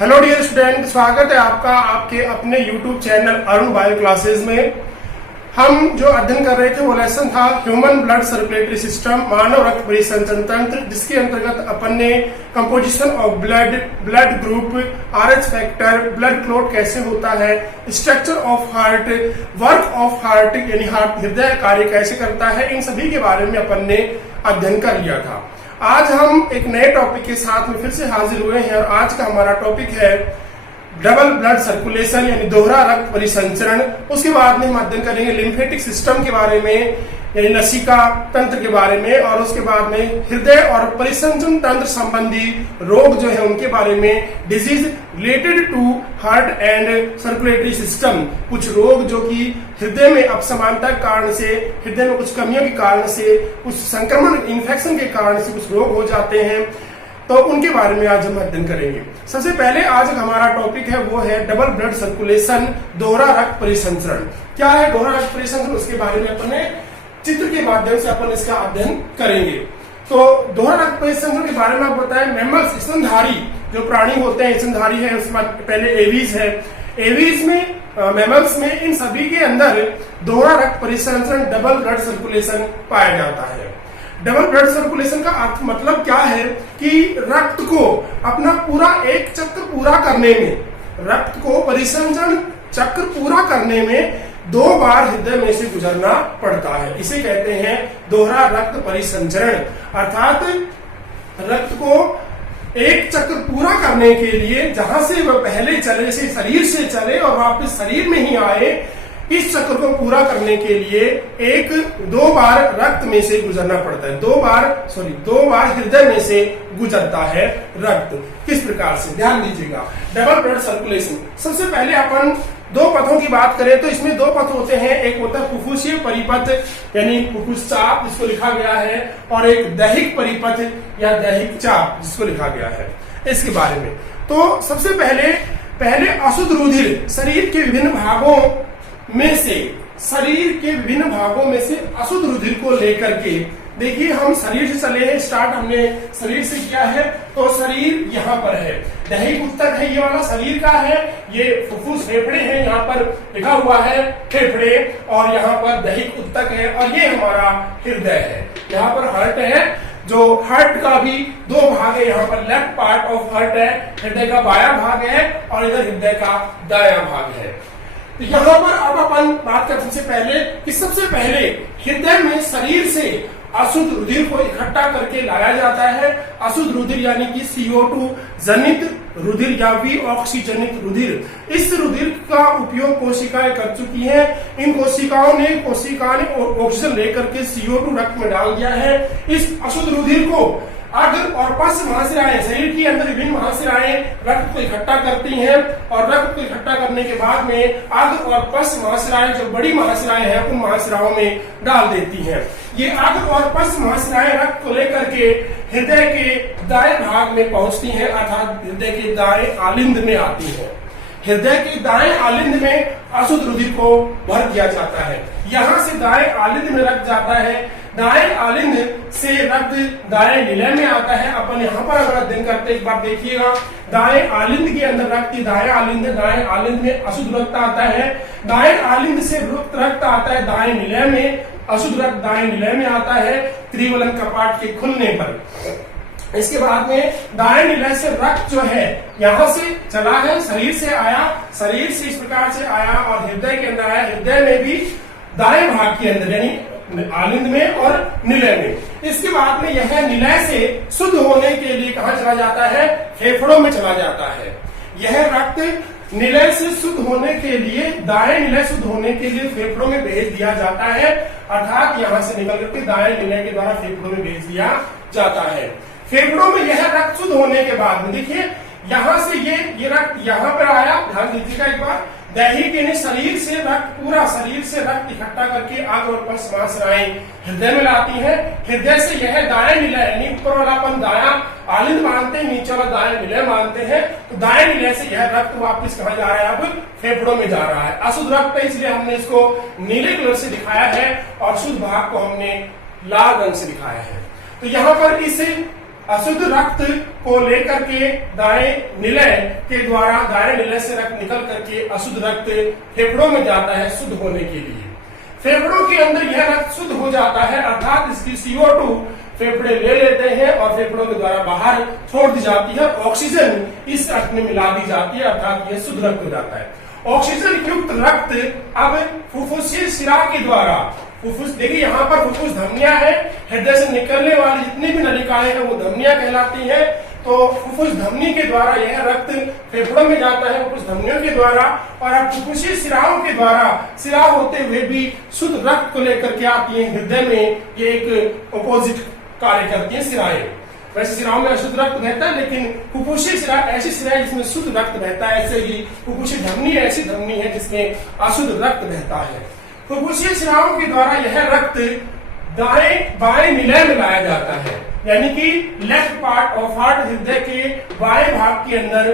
Hello dear student, स्वागत है आपका आपके अपने YouTube channel Arun bio classes में। हम जो अध्ययन कर रहे थे वो लेसन था ह्यूमन ब्लड सर्कुलेटरी सिस्टम, मानव रक्त परिसंचरण तंत्र, जिसके अंतर्गत अपन ने composition of blood group, RH factor, blood clot कैसे होता है, structure of heart, work of heart यानी हार्ट हृदय कार्य कैसे करता है, इन सभी के बारे में अपन ने अध्ययन कर लिया था। आज हम एक नए टॉपिक के साथ में फिर से हाजिर हुए हैं और आज का हमारा टॉपिक है डबल ब्लड सर्कुलेशन यानी दोहरा रक्त परिसंचरण। उसके बाद में हम अध्ययन करेंगे लिम्फेटिक सिस्टम के बारे में यानी नसिका तंत्र के बारे में, और उसके बाद में हृदय और परिसंचरण तंत्र संबंधी रोग जो है उनके बारे में, disease related to heart and circulatory system, कुछ रोग जो कि हृदय में असमानता के कारण से, हृदय में कुछ कमियों के कारण से, कुछ संक्रमण इन्फेक्शन के कारण से कुछ रोग हो जाते हैं, तो उनके बारे में आज हम अध्ययन करेंगे। सबसे पहले आज हमारा टॉपिक है वो है डबल ब्लड सर्कुलेशन, दोहरा रक्त परिसंचरण। क्या है दोहरा रक्त परिसंचरण, उसके बारे में अपने चित्र के माध्यम से अपन इसका अध्ययन करेंगे। तो दोहरा रक्त परिसंचरण के बारे में आपको बताया, मैमल्स स्तनधारी जो प्राणी होते हैं, स्तनधारी है, उसके बाद पहले एवीज है। एवीज में मैमल्स में इन सभी के अंदर दोहरा रक्त परिसंचरण डबल ब्लड सर्कुलेशन पाया जाता है। डबल ब्लड सर्कुलेशन का अर्थ मतलब क्या है कि रक्त को अपना पूरा एक चक्र पूरा करने में, रक्त को परिसंचरण चक्र पूरा करने में 2 बार हृदय में से गुजरना पड़ता है। इसे कहते हैं दोहरा रक्त परिसंचरण। अर्थात रक्त को एक चक्र पूरा करने के लिए जहां से वह पहले चले, जैसे शरीर से चले और वापस शरीर में ही आए, इस चक्र को पूरा करने के लिए 2 बार रक्त में से गुजरना पड़ता है। 2 बार हृदय में से गुजरता है रक्त। किस प्रकार से, ध्यान दीजिएगा। डबल ब्लड सर्कुलेशन, सबसे पहले अपन 2 पथों की बात करें तो इसमें 2 पथ होते हैं। एक होता है फुफ्फुसीय परिपथ यानी फुफ्फुस चाप जिसको लिखा गया है, और एक दैहिक परिपथ या दैहिक चाप जिसको लिखा गया है। इसके बारे में तो सबसे पहले अशुद्ध रुधिर शरीर के विभिन्न भागों में से, अशुद्ध रुधिर को लेकर के, देखिए हम शरीर से चले हैं, स्टार्ट हमने शरीर से किया है, तो शरीर यहाँ पर है, दैहिक उत्तक है, ये वाला शरीर का है, ये फुफ्फुस फेफड़े हैं, यहाँ पर लिखा हुआ है फेफड़े, और यहाँ पर दैहिक उत्तक है, और ये हमारा हृदय है। यहाँ पर हार्ट है, जो हार्ट का भी 2 भाग है, यहाँ पर लेफ्ट पार्ट ऑफ हार्ट है, हृदय का बायां भाग है, और इधर हृदय का दायां भाग है। तो यहाँ पर अब अपन बात करते सबसे पहले हृदय में शरीर से अशुद्ध रुधिर को इकट्ठा करके लाया जाता है। अशुद्ध रुधिर यानी कि CO2 जनित रुधिर या ऑक्सीजनित रुधिर। इस रुधिर का उपयोग कोशिकाएं कर चुकी हैं। इन कोशिकाओं ने ऑक्सीजन लेकर के CO2 रक्त में डाल दिया है। इस अशुद्ध रुधिर को अग्र और पश्च महाशिराएं, शरीर के अंदर विभिन्न महाशिराएं रक्त को इकट्ठा करती हैं, और रक्त को इकट्ठा करने के बाद में अग्र और पश्च महाशिराएं, जो बड़ी महाशिराएं हैं, उन महाशिराओं में डाल देती हैं। ये अग्र और पश्च महाशिराएं रक्त को लेकर के हृदय के दाएं भाग में पहुंचती हैं, अर्थात हृदय के दाएं आलिंद में आती है। हृदय के दाएं आलिंद में अशुद्ध रुधिर को भर दिया जाता है। यहाँ से दाएं आलिंद में रक्त जाता है, दाएं आलिंद से रक्त दाएं निलय में आता है। अपन यहाँ पर अगर अध्ययन करते एक बार देखिएगा, दाएं आलिंद के अंदर रक्त, दाएं आलिंद है, दाएं आलिंद में अशुद्ध रक्त आता है, दाएं आलिंद से रक्त आता है दाएं निलय में, अशुद्ध रक्त दाएं निलय में आता है त्रिवलन कपाट के खुलने पर। इसके बाद में दाएं निलय से रक्त जो है यहाँ से चला है, शरीर से आया, शरीर से इस प्रकार से आया और हृदय के अंदर आया, हृदय में भी दाएं भाग के अंदर यानी आलिंद में और निलय में। इसके बाद में यह निलय से शुद्ध होने के लिए कहाँ चला जाता है, फेफड़ों में चला जाता है। यह रक्त निलय से शुद्ध होने के लिए, दाएं निलय शुद्ध होने के लिए फेफड़ों में भेज दिया जाता है, अर्थात यहाँ से निकल करके दाएं निलय के द्वारा फेफड़ों में भेज दिया जाता है। फेफड़ों में यह रक्त शुद्ध होने के बाद में देखिए यहाँ से ये रक्त यहाँ पर आया, ध्यान दीजिएगा एक बार, दैहिक यानी शरीर से रक्त, पूरा शरीर से रक्त इकट्ठा करके अग्र और पश्च महाशिराएं हृदय में लाती है। हृदय से यह दाएं निलय यानी ऊपर वाला अपन दायां आलिंद मानते हैं, नीचे वाला दाएं निलय मानते हैं, तो दाएं निलय से यह रक्त वापस कहाँ जा रहा है, अब फेफड़ों में जा रहा है। अशुद्ध रक्त है इसलिए हमने इसको नीले कलर से दिखाया है और शुद्ध भाग को हमने लाल रंग से दिखाया है। तो यहाँ पर इस अशुद्ध रक्त को लेकर के दाएं निलय के द्वारा दाएं निलय से रक्त निकल करके अशुद्ध रक्त फेफड़ों में जाता है शुद्ध होने के लिए। फेफड़ों के अंदर यह रक्त शुद्ध हो जाता है, अर्थात इसकी CO2 फेफड़े ले लेते हैं और फेफड़ों के द्वारा बाहर छोड़ दी जाती है। ऑक्सीजन इस रक्त में मिला दी जाती है, अर्थात यह शुद्ध रक्त हो जाता है। ऑक्सीजन युक्त रक्त अब फुफ्फुसीय शिरा के द्वारा, फुफ्फुस देखिए यहाँ पर फुफ्फुस धमनियां है, हृदय से निकलने वाली जितनी भी नलिकाएं हैं वो धमनियां कहलाती है। तो फुफ्फुस धमनी के द्वारा यह रक्त फेफड़ों में जाता है, फुफ्फुस धमनियों के द्वारा, और अब फुफ्फुसीय शिराओं के द्वारा शिरा होते हुए भी शुद्ध रक्त को लेकर के आती है हृदय में। ये एक अपोजिट कार्य करती है शिराएं। वैसे शिराओं में अशुद्ध रक्त बहता है, लेकिन फुफ्फुसीय शिरा ऐसी शिरा है जिसमें शुद्ध रक्त बहता है। ऐसे ही फुफ्फुसीय धमनी ऐसी धमनी है जिसमें अशुद्ध रक्त बहता है। फुफ्फुसीय शिराओं के द्वारा यह रक्त दाएं बाएं निलय में लाया जाता है, यानी कि लेफ्ट पार्ट ऑफ हार्ट, हृदय के बाएं भाग के अंदर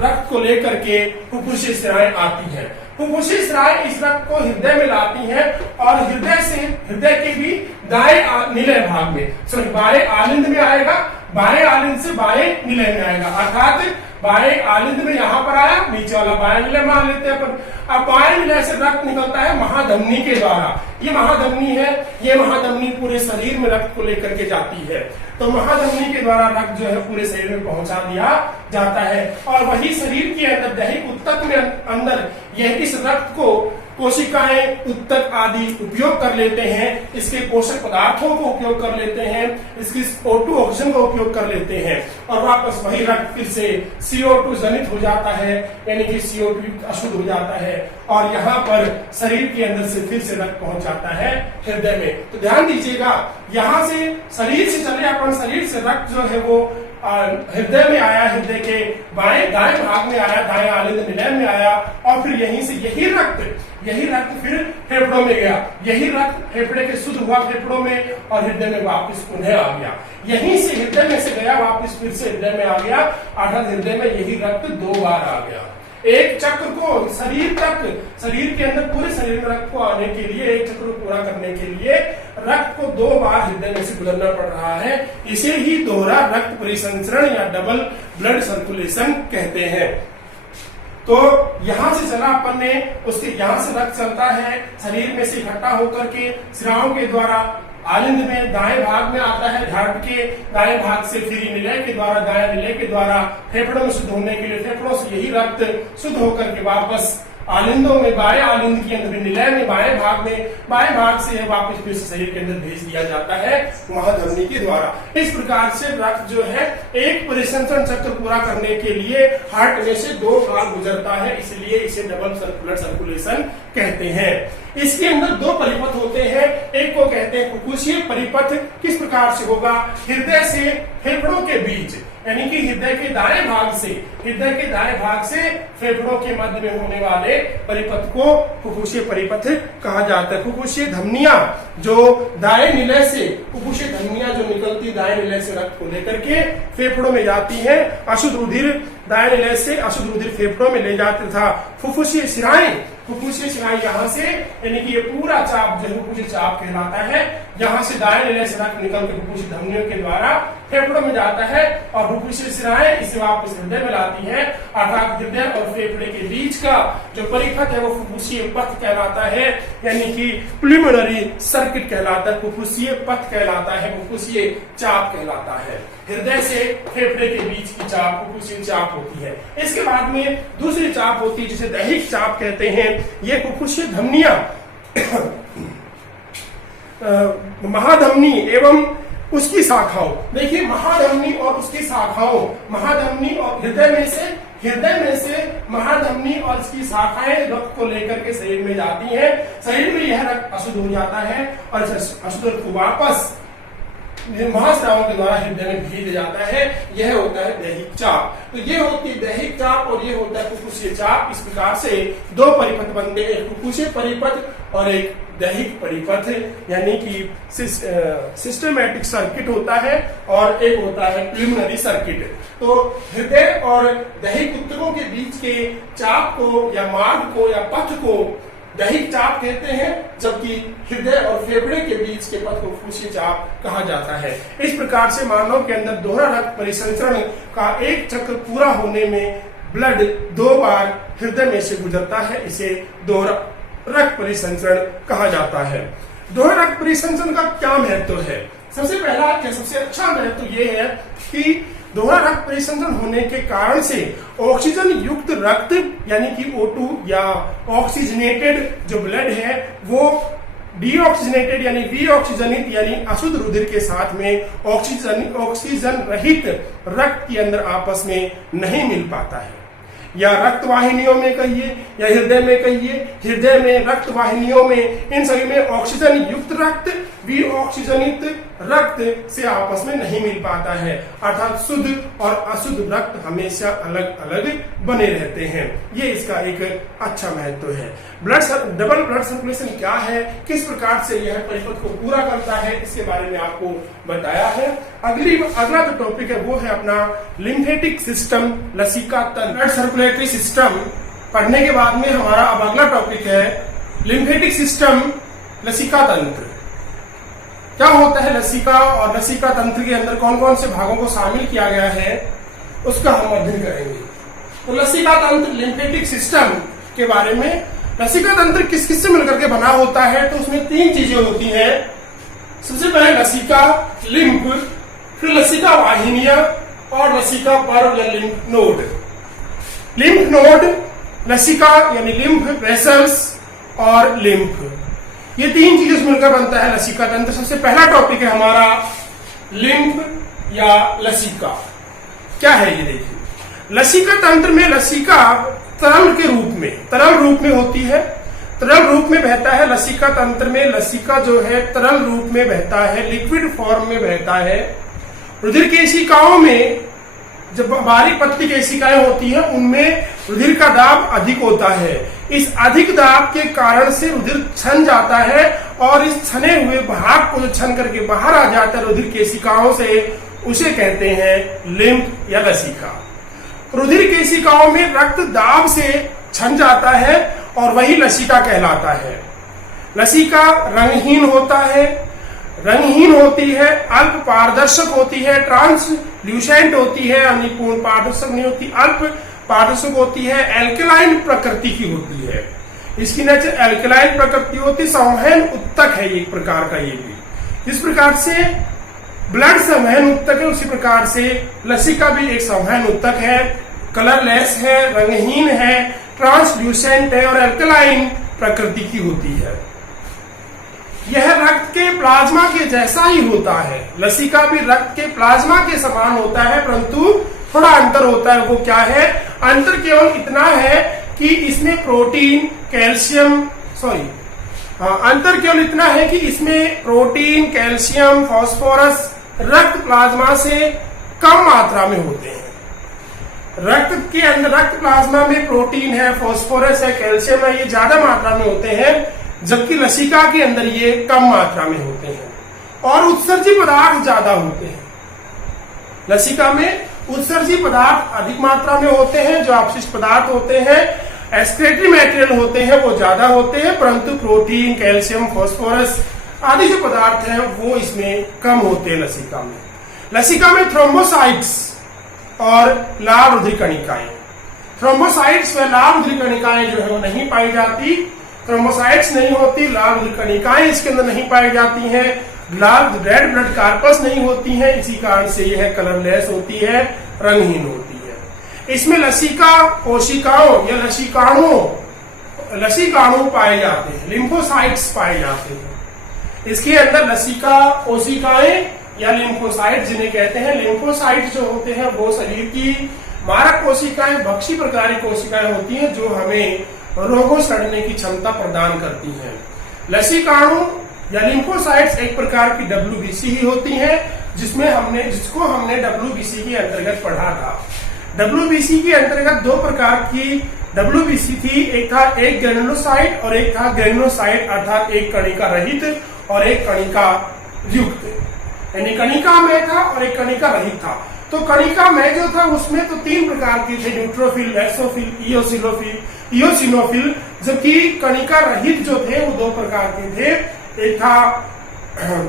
रक्त को लेकर के फुफ्फुसीय शिराएं आती हैं। फुफ्फुसीय शिराएं इस रक्त को हृदय में लाती हैं और हृदय के भी दाएं निलय भाग में, सॉरी बाएं आलिंद में आएगा, बाएं आलिंद से बाएं निलय में आएगा, अर्थात बाएं आलिंद में यहाँ पर आया, नीचे वाला बाएं निलय मान लेते हैं अपन। अब बाएं निलय से रक्त निकलता है महाधमनी के द्वारा। ये महाधमनी है, ये महाधमनी पूरे शरीर में रक्त को लेकर के जाती है। तो महाधमनी के द्वारा रक्त जो है पूरे शरीर में पहुंचा दिया जाता है, और वही शरीर के अंदर दैहिक ऊतक में अंदर यह इस रक्त को कोशिकाएं, ऊतक आदि उपयोग कर लेते हैं, इसके पोषक पदार्थों को उपयोग कर लेते हैं, इसकी O2 ऑक्सीजन का उपयोग कर लेते हैं, और वापस वही रक्त फिर से CO2 जनित हो जाता है, यानी कि CO2 अशुद्ध हो जाता है, और यहाँ पर शरीर के अंदर से फिर से रक्त पहुंच जाता है हृदय में। तो ध्यान दीजिएगा, यहाँ से शरीर से चले अपन, शरीर से रक्त जो है वो हृदय में आया, हृदय के दाएं भाग में आया, दाएं आलिंद निलय में आया, और फिर यहीं से यही रक्त फिर फेफड़ों में गया, यही रक्त फेफड़े के शुद्ध हुआ फेफड़ों में और हृदय में वापस पुनः आ गया। यहीं से हृदय में से गया वापस फिर से हृदय में आ गया, अर्थात हृदय में यही रक्त 2 बार आ गया। एक चक्र को शरीर के अंदर पूरे शरीर में रक्त को आने के लिए, एक चक्र को पूरा करने के लिए रक्त को 2 बार हृदय में से गुजरना पड़ रहा है। इसे ही दोहरा रक्त परिसंचरण या डबल ब्लड सर्कुलेशन कहते हैं। तो यहां से चला अपन ने, उसके यहां से रक्त चलता है शरीर में से इकट्ठा होकर के शिराओं के द्वारा आलिंद में दाएं भाग में आता है, हार्ट के दाएं भाग से फिर निलय के द्वारा, दाएं निलय के द्वारा फेफड़ों में शुद्ध होने के लिए फेफड़ों से यही रक्त शुद्ध होकर के वापस आलिंदों में, बाएं आलिंद के अंदर निलय में बाएं भाग से वापस फिर शरीर के अंदर भेज दिया जाता है महाधमनी के द्वारा। इस प्रकार से रक्त जो है एक परिसंचरण चक्र पूरा करने के लिए हार्ट में से 2 बार गुजरता है, इसलिए इसे डबल ब्लड सर्कुलेशन कहते हैं। इसके अंदर 2 परिपथ होते हैं, एक को कहते हैं फुफ्फुसीय परिपथ। किस प्रकार से होगा? हृदय से फेफड़ों के बीच, यानी कि हृदय के दाएं भाग से फेफड़ों के मध्य में होने वाले परिपथ को फुफ्फुसीय परिपथ कहा जाता है। फुफ्फुसीय धमनियां जो दाएं निलय से, फुफ्फुसीय धमनियां जो निकलती दाएं निलय से रक्त को लेकर के फेफड़ों में जाती है, अशुद्ध रुधिर दाएं निलय से अशुद्ध रुधिर फेफड़ों में ले जाते था। फुफ्फुसीय शिराएं यहाँ से, यानी कि ये पूरा चाप जो फुफ्फुसीय चाप कहलाता है, यहाँ से दाएं निलय से रक्त निकल के फुफ्फुसीय धमनियों के द्वारा फेफड़ों में जाता है, और फुफ्फुसीय शिराएं इसे वापस हृदय में लाती है, अर्थात हृदय और फेफड़े के बीच का जो परिपथ है वो फुफ्फुसीय पथ कहलाता है, यानी कि प्लुमिनरी सर्किट कहलाता है, फुफ्फुसीय पथ कहलाता है, फुफ्फुसीय चाप कहलाता है। हृदय से फेफड़े के बीच की चाप फुफ्फुसीय चाप होती है। इसके बाद में दूसरी चाप होती है जिसे दैहिक चाप कहते हैं। ये फुफ्फुसीय धमनियां महाधमनी एवं उसकी शाखाओं, देखिए महाधमनी और उसकी शाखाओं, महाधमनी और हृदय में से महाधमनी और इसकी शाखाएं रक्त को लेकर के शरीर में जाती हैं। शरीर में यह रक्त अशुद्ध हो जाता है और अशुद्ध रक्त को वापस महास्रावों के द्वारा हृदय में भेज जाता है। यह होता है दैहिक चाप। तो ये होती है दैहिक चाप और ये होता है फुफ्फुसीय चाप। इस प्रकार से 2 परिपथ बनते हैं, एक फुफ्फुसीय परिपथ और एक दैहिक परिपथ, यानी कि सिस्टमैटिक सर्किट होता है और एक होता है प्लुमिनरी सर्किट। तो हृदय और दैहिक ऊतकों के बीच के चाप को या मार्ग को या पथ को दैहिक चाप कहते हैं, जबकि हृदय और फेफड़े के बीच के पथ को फुफ्फुसीय चाप कहा जाता है। इस प्रकार से मानव के अंदर दोहरा रक्त परिसंचरण का एक चक्र पूरा होने में ब्लड 2 बार हृदय में से गुजरता है, इसे दोहरा रक्त परिसंचरण कहा जाता है। दोहरा रक्त परिसंचरण का क्या महत्व है? सबसे पहला या सबसे अच्छा महत्व ये है कि दोहरा रक्त परिसंचरण होने के कारण से ऑक्सीजन युक्त रक्त यानी कि O2 या ऑक्सीजनेटेड जो ब्लड है वो डीऑक्सीजनेटेड यानी विऑक्सीजनित यानी अशुद्ध रुधिर के साथ में ऑक्सीजन रहित रक्त के अंदर आपस में नहीं मिल पाता है। या रक्त वाहिनियों में कहिए या हृदय में कहिए, हृदय में, रक्त वाहिनियों में, इन सभी में ऑक्सीजन युक्त रक्त विऑक्सीजनित रक्त से आपस में नहीं मिल पाता है, अर्थात शुद्ध और अशुद्ध रक्त हमेशा अलग अलग बने रहते हैं। ये इसका एक अच्छा महत्व है। डबल ब्लड सर्कुलेशन क्या है, किस प्रकार से यह परिपथ को पूरा करता है, इसके बारे में आपको बताया है। अगला जो टॉपिक है वो है अपना लिम्फेटिक सिस्टम, लसिका तंत्र। ब्लड सर्कुलेटरी सिस्टम पढ़ने के बाद में हमारा अब अगला टॉपिक है लिम्फेटिक सिस्टम, लसिका तंत्र। क्या होता है लसिका और लसिका तंत्र के अंदर कौन कौन से भागों को शामिल किया गया है, उसका हम अध्ययन करेंगे। तो लसिका तंत्र, लिम्फेटिक सिस्टम के बारे में, लसिका तंत्र किस किस से मिलकर के बना होता है, तो उसमें 3 चीजें होती हैं। सबसे पहले लसिका, लिम्फ, फिर लसिका वाहिनियां और लसिका पर्व या लिम्फ नोड। लिम्फ नोड, लसिका यानी लिम्फ वेसल्स और लिम्फ, ये 3 चीजों से मिलकर बनता है लसिका तंत्र। सबसे पहला टॉपिक है हमारा लिम्फ या लसिका। क्या है ये देखिए, लसिका तंत्र में लसिका तरल के रूप में, तरल रूप में होती है, तरल रूप में बहता है। लसिका तंत्र में लसिका जो है तरल रूप में बहता है, लिक्विड फॉर्म में बहता है। रुधिर केशिकाओं में जब बारीक पतली केशिकाएं होती हैं उनमें रुधिर का दाब अधिक होता है। इस अधिक दाब के कारण से रुधिर छन जाता है और इस छने हुए भाग को जो छन करके बाहर आ जाता है रुधिर केशिकाओं से, उसे कहते हैं लिम्फ या लसिका। रुधिर केशिकाओं में रक्त दाब से छन जाता है और वही लसिका कहलाता है। लसिका रंगहीन होता है, रंगहीन होती है, अल्प पारदर्शक होती है, ट्रांसल्यूसेंट होती है यानी पूर्ण पारदर्शक नहीं होती, अल्प पारदर्शक होती है, एल्कलाइन प्रकृति की होती है। इसकी नेचर एल्कलाइन प्रकृति होती, संवहन उत्तक है एक प्रकार का। ये भी जिस प्रकार से ब्लड संवहन उत्तक है उसी प्रकार से लसिका भी एक संवहन उत्तक है, कलरलेस है, रंगहीन है, ट्रांसल्यूसेंट है और एल्कलाइन प्रकृति की होती है। यह रक्त के प्लाज्मा के जैसा ही होता है। लसिका भी रक्त के प्लाज्मा के समान होता है, परंतु थोड़ा अंतर होता है। वो क्या है? अंतर केवल इतना है कि इसमें प्रोटीन, कैल्शियम, अंतर केवल इतना है कि इसमें प्रोटीन, कैल्शियम, फास्फोरस रक्त प्लाज्मा से कम मात्रा में होते हैं। रक्त के अंदर, रक्त प्लाज्मा में प्रोटीन है, फास्फोरस है, कैल्शियम है, ये ज्यादा मात्रा में होते हैं, जबकि लसिका के अंदर ये कम मात्रा में होते हैं और उत्सर्जी पदार्थ ज्यादा होते हैं। लसिका में उत्सर्जी पदार्थ अधिक मात्रा में होते हैं, जो अपशिष्ट पदार्थ होते हैं, एक्सक्रीटरी मटेरियल होते हैं, वो ज्यादा होते हैं, परंतु प्रोटीन, कैल्शियम, फास्फोरस आदि जो पदार्थ हैं वो इसमें कम होते हैं लसिका में। लसिका में थ्रोम्बोसाइट्स और लाल रुधिर कणिकाएं, थ्रोम्बोसाइट्स व लाल रुधिर कणिकाएं जो है वो नहीं पाई जाती। थ्रोम्बोसाइट्स नहीं होती, लाल रुधिर कणिकाएं इसके अंदर नहीं पाई जाती हैं, लाल रेड ब्लड कार्पस नहीं होती है, इसी कारण से यह कलरलेस होती है, रंगहीन होती है। इसमें लसिका कोशिकाओं या लसिकाणु पाए जाते हैं, लिम्फोसाइट्स पाए जाते हैं। इसके अंदर लसिका कोशिकाएं या लिम्फोसाइट जिन्हें कहते हैं, लिम्फोसाइट जो होते हैं वो शरीर की मारक कोशिकाएं, भक्षी प्रकार की कोशिकाएं होती हैं जो हमें रोगों से लड़ने की क्षमता प्रदान करती हैं। लसिकाणु या लिम्फोसाइट्स एक प्रकार की WBC ही होती हैं, जिसको हमने WBC के अंतर्गत पढ़ा था। WBC के अंतर्गत 2 प्रकार की WBC थी, एक था एक ग्रेनुलोसाइट और एक था ग्रेनुलोसाइट अर्थात एक कणिका रहित और एक कणिका युक्त, यानी कणिका में था और एक कणिका रहित था। तो कणिका में जो था उसमें तो 3 प्रकार के थे, न्यूट्रोफिल, बेसोफिल, इयोसिनोफिल, जबकि कणिका रहित जो थे वो 2 प्रकार के थे।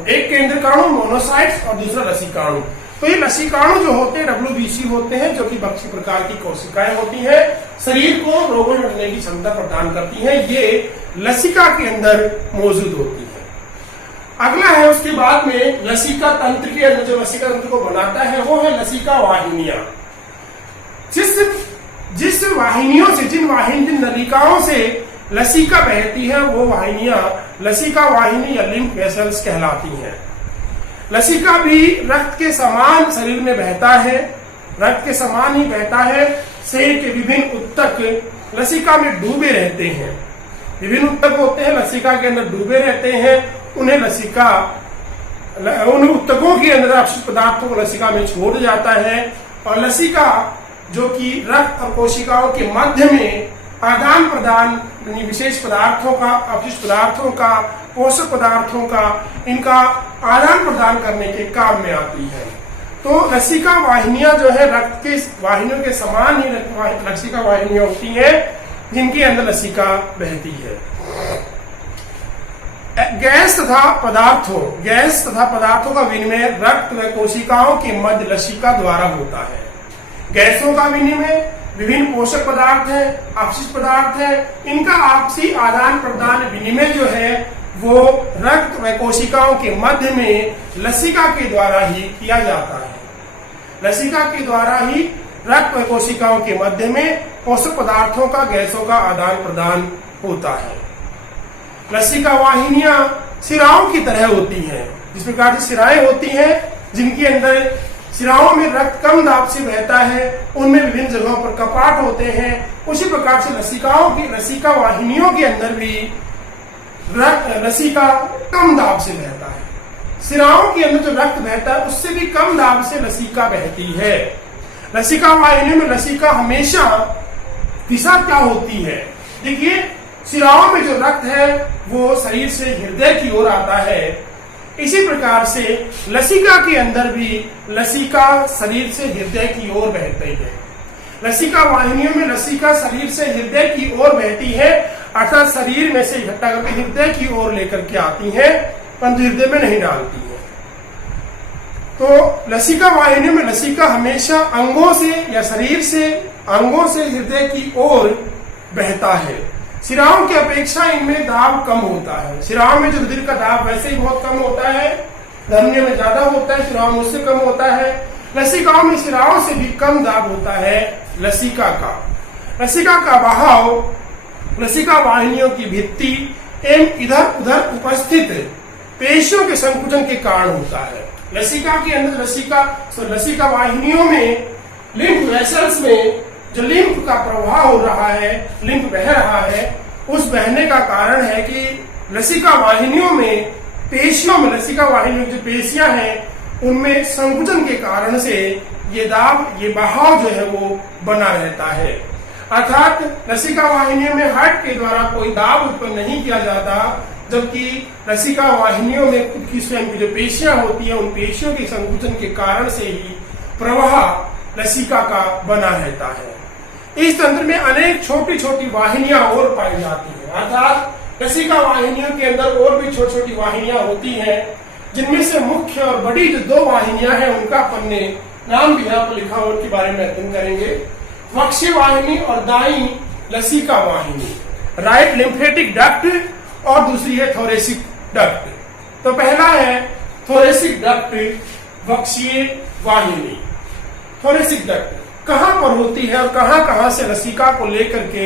एक केंद्रकाणु मोनोसाइट्स और दूसरा लसीकाणु। तो ये लसीकाणु जो होते हैं WBC होते हैं, जो कि भक्षी प्रकार की कोशिकाएं होती हैं, शरीर को रोगों से लड़ने की क्षमता प्रदान करती हैं। ये लसिका के अंदर मौजूद होती है। अगला है उसके बाद में लसिका तंत्र के अंदर जो लसिका तंत्र को बनाता है वो है लसिका वाहिनियां। जिन नलिकाओं से लसिका बहती है वो वाहिनियां लसिका वाहिनी या लिम्फ वेसल्स कहलाती हैं। लसिका भी रक्त के समान शरीर में बहता है, रक्त के समान ही बहता है। शरीर के विभिन्न ऊतक लसिका में डूबे रहते हैं। विभिन्न ऊतक होते हैं लसिका के अंदर डूबे रहते हैं। उन ऊतकों के अंदर अपशिष्ट पदार्थों को लसिका में छोड़ जाता है और लसिका जो कि रक्त और कोशिकाओं के मध्य में आदान प्रदान विशेष पदार्थों का, अपशिष्ट पदार्थों का, पोषक पदार्थों का, इनका आदान प्रदान करने के काम में आती है। तो लसिका वाहिनियां जो है रक्त के वाहिनियों के समान ही लसिका वाहिनियां होती हैं, जिनके अंदर लसिका बहती है। गैस तथा पदार्थों का विनिमय रक्त व कोशिकाओं के मध्य लसिका द्वारा होता है। गैसों का विनिमय, विभिन्न पोषक पदार्थ है, अपशिष्ट पदार्थ है, इनका आपसी आदान प्रदान विनिमय जो है वो रक्त व कोशिकाओं के मध्य में लसिका के द्वारा ही किया जाता है। लसिका के द्वारा ही रक्त व कोशिकाओं के मध्य में पोषक पदार्थों का, गैसों का आदान प्रदान होता है। लसिका वाहिनियां सिराओं की तरह होती हैं। जिस प्रकार से सिराएं होती हैं जिनके अंदर सिराओं में रक्त कम दाब से बहता है, उनमें विभिन्न जगहों पर कपाट होते हैं, उसी प्रकार से लसिका वाहिनियों के अंदर भी लसिका कम दाब से बहता है। सिराओं के अंदर जो रक्त बहता है उससे भी कम दाब से लसिका बहती है। लसिका वाहिनियों में लसिका हमेशा दिशा क्या होती है? देखिए, सिराओं में जो रक्त है वो शरीर से हृदय की ओर आता है। इसी प्रकार से लसिका के अंदर भी लसिका शरीर से हृदय की ओर बहती है। लसिका वाहिनियों में लसिका शरीर से हृदय की ओर बहती है, अर्थात शरीर में से इकट्ठा करके हृदय की ओर लेकर के आती है, परंतु हृदय में नहीं डालती है। तो लसिका वाहिनियों में लसिका हमेशा अंगों से या शरीर से अंगों से हृदय की ओर बहता है। सिराओं की अपेक्षा इनमें दाब कम होता है। सिराओं में जो रुधिर का दाब वैसे ही बहुत कम होता है, धमनियों में ज्यादा होता है, सिराओं में उससे कम होता है। लसिकाओं में सिराओं से भी कम दाब होता है लसिका का। लसिका का बहाव लसिका वाहिनियों की भित्ति एवं इधर उधर उपस्थित पेशियों के संकुचन के कारण होता है। लसिका के अंदर लसिका वाहिनियों में लिम्फ वेसल्स में जो लिम्फ का प्रवाह हो रहा है, लिम्फ बह रहा है, उस बहने का कारण है कि लसिका वाहिनियों में पेशियों में लसिका वाहिनियों की जो पेशियां हैं उनमें संकुचन के कारण से ये बहाव जो है वो बना रहता है। अर्थात लसिका वाहिनियों में हार्ट के द्वारा कोई दाब उत्पन्न नहीं किया जाता, जबकि लसिका वाहिनियों में खुद की स्वयं की जो पेशियां होती है उन पेशियों के संकुचन के कारण से ही प्रवाह लसिका का बना रहता है। इस तंत्र में अनेक छोटी छोटी वाहिनियां और पाई जाती हैं, अर्थात लसिका वाहिनियों के अंदर और भी छोटी छोटी वाहिनियां होती हैं, जिनमें से मुख्य और बड़ी जो 2 वाहिनियां हैं उनका अपन ने नाम भी यहाँ पर लिखा और उनके बारे में अध्ययन करेंगे। वक्षीय वाहिनी और दाई लसिका वाहिनी, राइट लिम्फेटिक डक्ट और दूसरी है थोरेसिक डक्ट। तो पहला है थोरेसिक डक्ट, वक्षीय वाहिनी। थोरेसिक डक्ट कहां पर होती है और कहां कहां से लसिका को लेकर के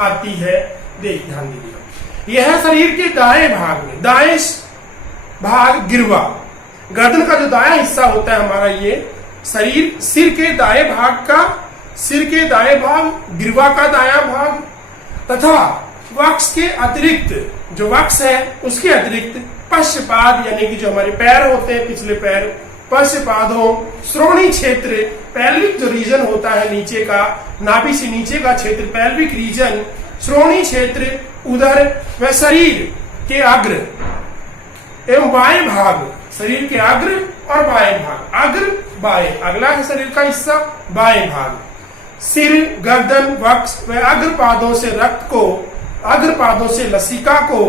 आती है, ध्यान दीजिए। यह शरीर के दाएं भाग में, दाएं भाग गिरवा, गर्दन का जो दायां हिस्सा होता है हमारा, ये शरीर सिर के दाएं भाग का, सिर के दाएं भाग, गिरवा का दायां भाग तथा वक्ष के अतिरिक्त, जो वक्ष है उसके अतिरिक्त पश्चपाद यानी कि जो हमारे पैर होते हैं, पिछले पैर, पश्चपादों, श्रोणी क्षेत्र, पैल्विक जो रीजन होता है नीचे का, नाभि से नीचे का क्षेत्र पैल्विक रीजन, श्रोणी क्षेत्र, उदर व शरीर के अग्र एवं बाएं भाग, शरीर के अग्र और बाएं भाग, अग्र बाएं, अगला है शरीर का हिस्सा बाएं भाग। सिर, गर्दन, वक्ष व अग्रपादों से रक्त को, अग्रपादों से लसिका को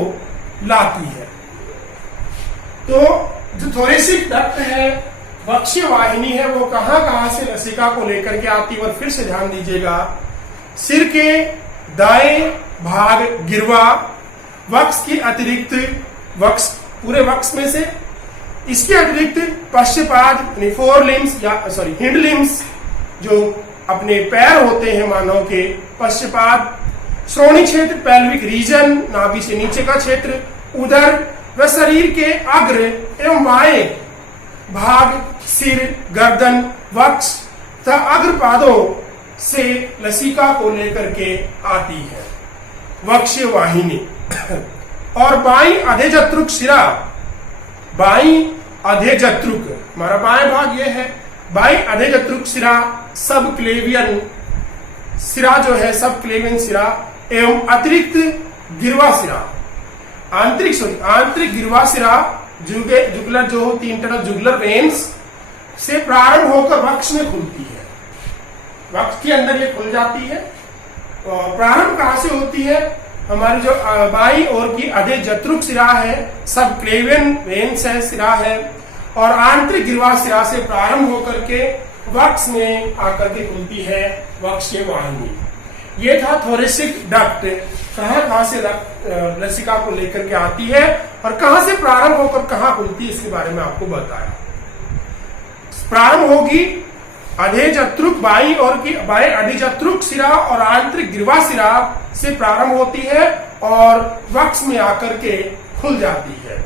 लाती है। तो जो थोरेसिक डक्ट है, वक्षीय वाहिनी है, वो कहां कहां से लसिका को लेकर के आती है। और फिर से ध्यान दीजिएगा, सिर के दाएं भाग गिरवा, वक्ष की अतिरिक्त, वक्ष पूरे वक्ष में से इसके अतिरिक्त पश्चपाद फोर लिम्स या हिंड लिम्स, जो अपने पैर होते हैं मानव के, पश्चपाद, श्रोणी क्षेत्र, पेल्विक रीजन, नाभि से नीचे का क्षेत्र, उदर व शरीर के अग्र एवं बाएं भाग, सिर, गर्दन, वक्ष तथा अग्रपादों से लसिका को लेकर के आती है वक्षीय वाहिनी। और बाई अधेजत्रुक शिरा, बाई अधेजत्रुक, हमारा बाएं भाग ये है, बाई अधेजत्रुक शिरा, सब क्लेवियन सिरा जो है, सब क्लेवियन सिरा एवं अतिरिक्त गिरवा सिरा, आंतरिक गिरवा सिरा, जुगलर जो होती है, इंटरनल जुगलर वेन्स से प्रारंभ होकर वक्ष में खुलती है, वक्ष के अंदर ये खुल जाती है। और प्रारंभ कहां से होती है, हमारी जो बाई ओर की अधेजत्रुक सिरा है, सब क्लेवियन वेन्स है, सिरा है, और आंतरिक गिरवा सिरा से प्रारंभ होकर के वक्ष में आकर के खुलती है वक्षीय वाहिनी। ये था थोरेसिक डक्ट, कहां से लसिका को लेकर के आती है और कहां से प्रारंभ होकर कहां खुलती है, इसके बारे में आपको बताया। प्रारंभ होगी अधेजत्रुक, बाई और की बाएं अधेजत्रुक सिरा और आंतरिक गिरवा सिरा से प्रारंभ होती है और वक्ष में आकर के खुल जाती है।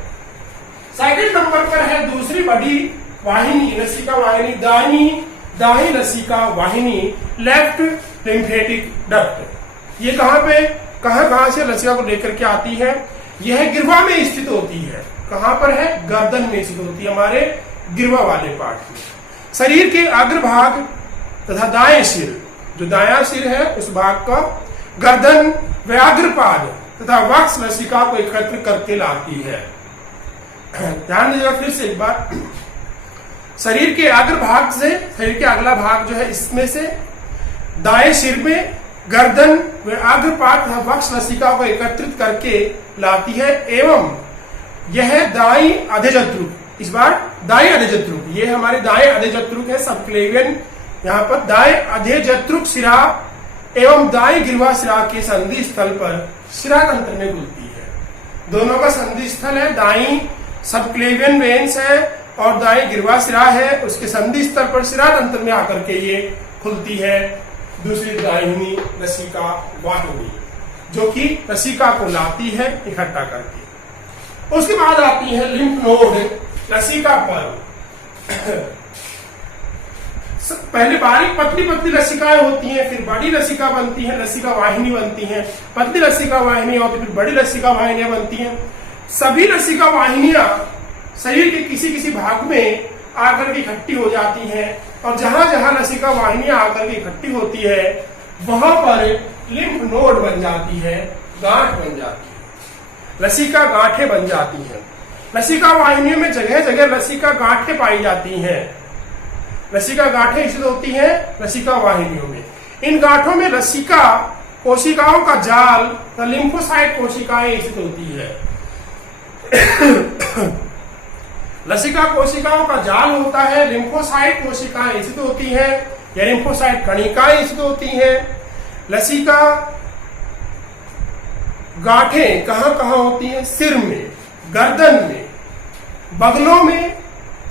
सेकंड नंबर पर है दूसरी बड़ी वाहिनी, लसिका वाहिनी, दाहिनी लसिका वाहिनी, लेफ्ट लिम्फेटिक डक्ट। ये कहां से लसिका को लेकर के आती है, यह गिरवा में स्थित होती है। कहां पर है, गर्दन में स्थित होती है, हमारे गिरवा वाले पार्ट में। शरीर के अग्रभाग तथा दाएं सिर, जो दायां सिर है उस भाग का, गर्दन व अग्रपाद तथा वक्ष लसिका को एकत्र करके लाती है। ध्यान दीजिएगा फिर से एक बार, शरीर के अग्रभाग से, शरीर के अगला भाग जो है इसमें से दाएं सिर में गर्दन व अग्रपाद तथा वक्ष लसिका को एकत्रित करके लाती है। एवं यह दाई अधेजत्रुक, इस बार दाएं अधेजत्रुक, ये हमारे दाएं अधेजत्रुक है, सबक्लेवियन, यहाँ पर दाएं अधेजत्रुक सिरा एवं दाएं गिरवा सिरा के संधि स्थल पर सिरा तंत्र में खुलती है। दोनों का संधि स्थल है, दाई सबक्लेवियन वेन्स है और दाएं गिरवा सिरा है, उसके संधि स्थल पर सिरा तंत्र में आकर के ये खुलती है दूसरी दाहिनी लसिका वाहिनी, जो कि लसिका को लाती है इकट्ठा करके। उसके बाद आती है लिम्फ नोड, लसिका पर। पहले बारीक पतली पतली लसिकाएं होती हैं, फिर बड़ी लसिका बनती है, लसिका वाहिनी बनती है, पतली लसिका वाहिनी होती है, फिर बड़ी लसिका वाहिनियां बनती हैं। सभी लसिका वाहिनियां शरीर के किसी किसी भाग में आकर के इकट्ठी हो जाती हैं और जहां जहां लसिका वाहिनियां आकर के इकट्ठी होती है वहां पर लिम्फ नोड बन जाती है, गांठ बन जाती है, लसिका गांठें बन जाती हैं। लसिका वाहिनियों में जगह जगह लसिका गांठें पाई जाती हैं, लसिका गांठें स्थित होती हैं लसिका वाहिनियों में। इन गांठों में लसिका कोशिकाओं का जाल, लिम्फोसाइट कोशिकाएं स्थित होती है। लसिका कोशिकाओं का जाल होता है, लिम्फोसाइट कोशिकाएं स्थित होती हैं या लिम्फोसाइट कणिकाएं स्थित होती हैं। लसिका गांठें कहां कहां होती हैं, सिर में, गर्दन में, बगलों में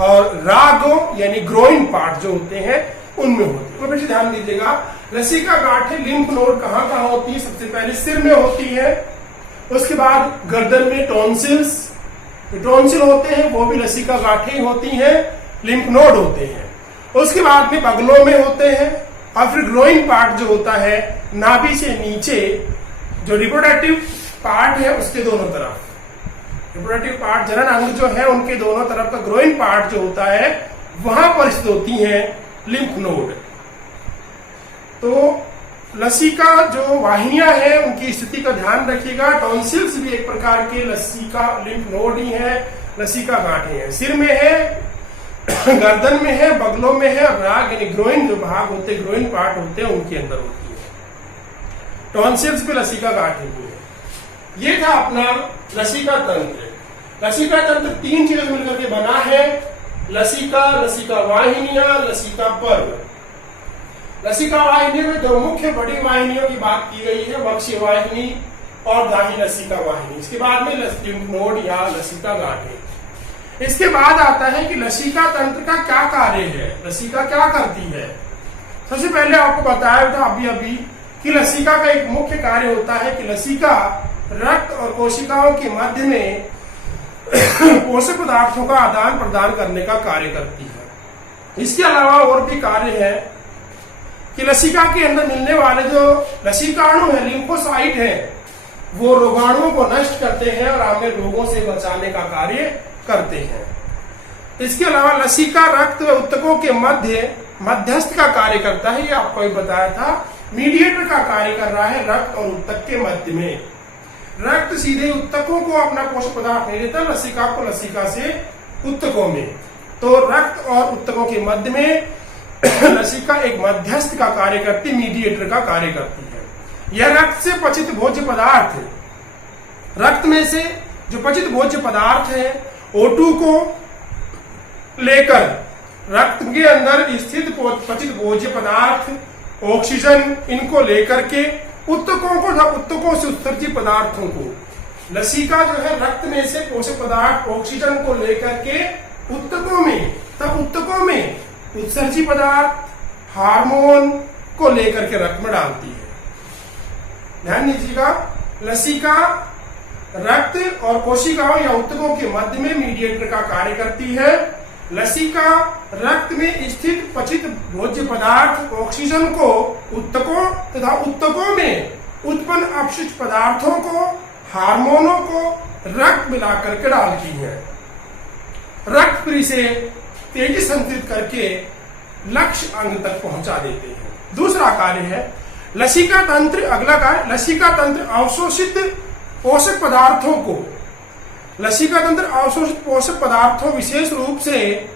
और रागों यानी ग्रोइंग पार्ट जो होते हैं उनमें होती है। तो ध्यान दीजिएगा, लसिका गांठें लिम्फ नोड कहां कहां होती है, सबसे पहले सिर में होती है, उसके बाद गर्दन में टॉन्सिल्स, टॉन्सिल होते हैं वो भी लसिका गांठें होती हैं, लिम्फ नोड होते हैं। उसके बाद में बगलों में होते हैं और फिर ग्रोइंग पार्ट जो होता है नाभि से नीचे, जो रिप्रोडक्टिव पार्ट है उसके दोनों तरफ, रिप्रोडक्टिव पार्ट जनन अंग जो है उनके दोनों तरफ का ग्रोइंग पार्ट जो होता है वहां पर स्थित होती है लिम्फ नोड। तो लसिका जो वाहिनियां हैं उनकी स्थिति का ध्यान रखिएगा। टॉन्सिल्स भी एक प्रकार के लसिका लिम्फ नोड ही है, लसिका गांठें हैं। सिर में है गर्दन में है, बगलों में है, और राग यानी ग्रोइन जो भाग होते, ग्रोइन पार्ट होते हैं, उनके अंदर होती है। टॉन्सिल्स पे लसिका गांठ हुई है। ये था अपना लसिका तंत्र। लसिका तंत्र 3 चीजों से मिलकर के बना है, लसिका, लसिका वाहिनियां, लसिका पर्व। लसिका वाहिनियों में 2 मुख्य बड़ी वाहिनियों की बात की गई है, वक्षीय वाहिनी और दाही लसिका वाहिनी। इसके बाद में लिम्फ नोड या लसिका गांठ है। इसके बाद आता है कि लसिका तंत्र का क्या कार्य है, लसिका क्या करती है। सबसे पहले आपको बताया था अभी कि लसिका का एक मुख्य कार्य होता है कि लसिका रक्त और कोशिकाओं के मध्य में पोषक पदार्थों का आदान प्रदान करने का कार्य करती है। इसके अलावा और भी कार्य है कि लसिका के अंदर मिलने वाले जो लसिकाणु है, लिम्फोसाइट है, वो रोगाणुओं को नष्ट करते हैं और हमें रोगों से बचाने का कार्य करते हैं। इसके अलावा लसिका रक्त व उत्तकों के मध्यस्थ का कार्य करता है। ये आपको भी बताया था, मीडिएटर का कार्य कर रहा है रक्त और उत्तक के मध्य में। रक्त सीधे उत्तकों को अपना पोषक पदार्थ नहीं देता, लसिका को लसिका से उत्तकों में। तो रक्त और उत्तकों के मध्य में लसिका एक मध्यस्थ का कार्य करती, मीडिएटर का कार्य करती है। यह रक्त से पचित भोज्य पदार्थ, रक्त में से जो पचित भोज्य पदार्थ है O2 को लेकर रक्त के अंदर स्थित पचित भोज्य पदार्थ, ऑक्सीजन, इनको लेकर के उत्तकों को, उत्तकों से उत्सर्जित पदार्थों को, लसिका जो है रक्त में से पोषक पदार्थ ऑक्सीजन को लेकर के उत्तकों में, तब उत्तकों में उत्सर्जित पदार्थ, हार्मोन को लेकर के रक्त में डालती है। ध्यान दीजिएगा, लसिका रक्त और कोशिकाओं या उत्तकों के मध्य में मीडिएटर का कार्य करती है। लसिका रक्त में स्थित पचित भोज्य पदार्थ, ऑक्सीजन को उत्तकों तथा उत्तकों में उत्पन्न अपशिष्ट पदार्थों को, हार्मोनों को रक्त मिलाकर के डालती है। रक्त प्री से तेजी संचरित करके लक्ष्य अंग तक पहुंचा देते हैं। दूसरा कार्य है लसिका तंत्र। अगला कार्य, लसिका तंत्र अवशोषित पोषक पदार्थों को, लसिका तंत्र अवशोषित पोषक पदार्थों, विशेष रूप से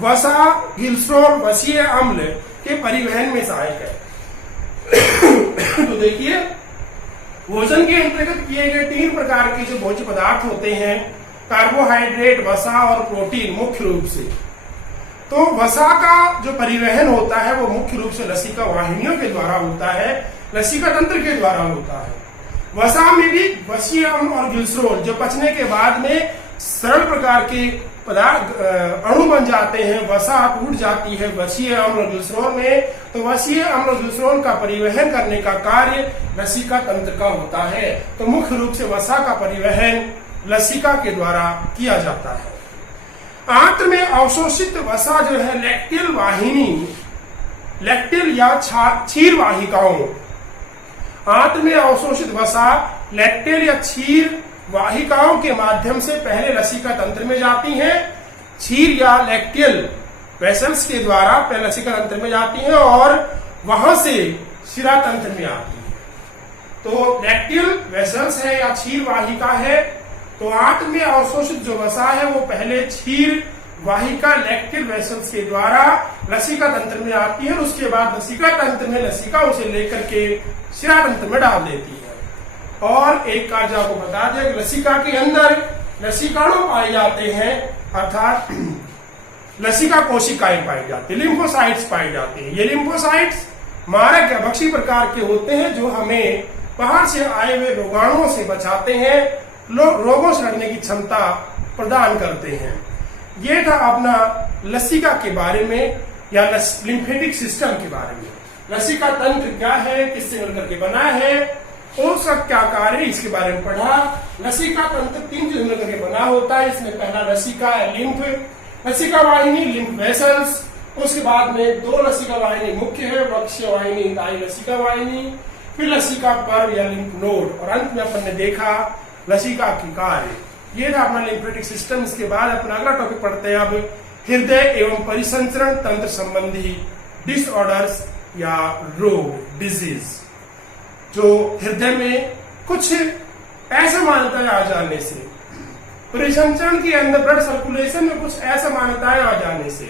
वसा, ग्लिसरॉल, वसीय अम्ल के परिवहन में सहायक है। तो देखिए, भोजन के अंतर्गत किए गए 3 प्रकार के जो भोज्य पदार्थ होते हैं, कार्बोहाइड्रेट, वसा और प्रोटीन मुख्य रूप से। तो वसा का जो परिवहन होता है वो मुख्य रूप से लसिका वाहिनियों के द्वारा होता है, लसिका तंत्र के द्वारा होता है। वसा में भी वसीय अम्ल और ग्लिसरॉल जो पचने के बाद में सरल प्रकार के पदार्थ अणु बन जाते हैं, वसा टूट जाती है वसीय अम्ल और ग्लिसरॉल में। तो वसीय अम्ल और ग्लिसरॉल का परिवहन करने का कार्य लसिका तंत्र का होता है। तो मुख्य रूप से वसा का परिवहन लसिका के द्वारा किया जाता है। आंत्र में अवशोषित वसा जो है लैक्टियल वाहिनी, लैक्टियल या क्षीर वाहिकाओं, आंत्र में अवशोषित वसा लैक्टियल या क्षीर वाहिकाओं के माध्यम से पहले लसिका तंत्र में जाती हैं। क्षीर या लैक्टियल वेसल्स के द्वारा पहले लसिका तंत्र में जाती हैं और वहां से शिरा तंत्र में आती है। तो लैक्टियल वेसल्स है या क्षीर वाहिका है, तो आंत में अवशोषित जो वसा है वो पहले क्षीर वाहिका लैक्टियल वेसल्स के द्वारा लसिका तंत्र में आती है और उसके बाद लसिका तंत्र में लसिका उसे लेकर के शिरा तंत्र में डाल देती है। और एक कार्य आपको बता दें, लसिका के अंदर लसिकाणु पाए जाते हैं, अर्थात लसिका कोशिकाएं पाई जाती है, लिम्फोसाइट्स पाए जाते हैं। ये लिम्फोसाइट्स मारक या भक्षी प्रकार के होते हैं जो हमें बाहर से आए हुए रोगाणुओं से बचाते हैं, रोगों से लड़ने की क्षमता प्रदान करते हैं। ये था अपना लसिका के बारे में या लिम्फेटिक सिस्टम के बारे में। लसिका तंत्र क्या है, किससे मिलकर के बना है और उसका क्या कार्य, इसके बारे में पढ़ा। लसिका तंत्र 3 चीजों मिलकर के बना होता है। इसमें पहला लसिका लिम्फ, लसिका वाहिनी, लिम्फ वेसल्स। उसके बाद में 2 लसिका वाहिनी मुख्य है, वक्षीय वाहिनी, दाई लसिका वाहिनी, फिर लसिका पर्व या लिम्फ नोड, और अंत में अपन ने देखा लसिका की कार्य। ये था अपना लिम्फेटिक सिस्टम। इसके बाद अपना अगला टॉपिक पढ़ते हैं अब हृदय एवं परिसंचरण तंत्र संबंधी डिसऑर्डर्स या रोग, डिजीज, जो हृदय में कुछ ऐसा मान्यता आ जाने से परिसंचरण के अंदर ब्लड सर्कुलेशन में कुछ असमानताएं आ जाने से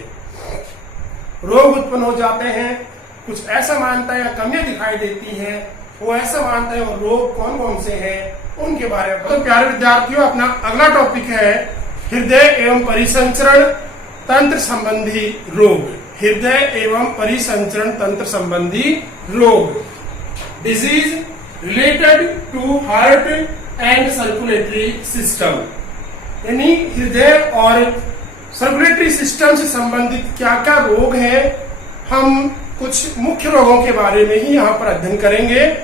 रोग उत्पन्न हो जाते हैं। कुछ असमानताएं या कमियां दिखाई देती हैं। वो असमानताएं और रोग कौन कौन से हैं उनके बारे में। तो प्यारे विद्यार्थियों, अपना अगला टॉपिक है हृदय एवं परिसंचरण तंत्र संबंधी रोग। हृदय एवं परिसंचरण तंत्र संबंधी रोग, disease related to heart and circulatory system. यानी हृदय और सर्कुलेटरी सिस्टम से संबंधित क्या क्या रोग हैं, हम कुछ मुख्य रोगों के बारे में ही यहाँ पर अध्ययन करेंगे।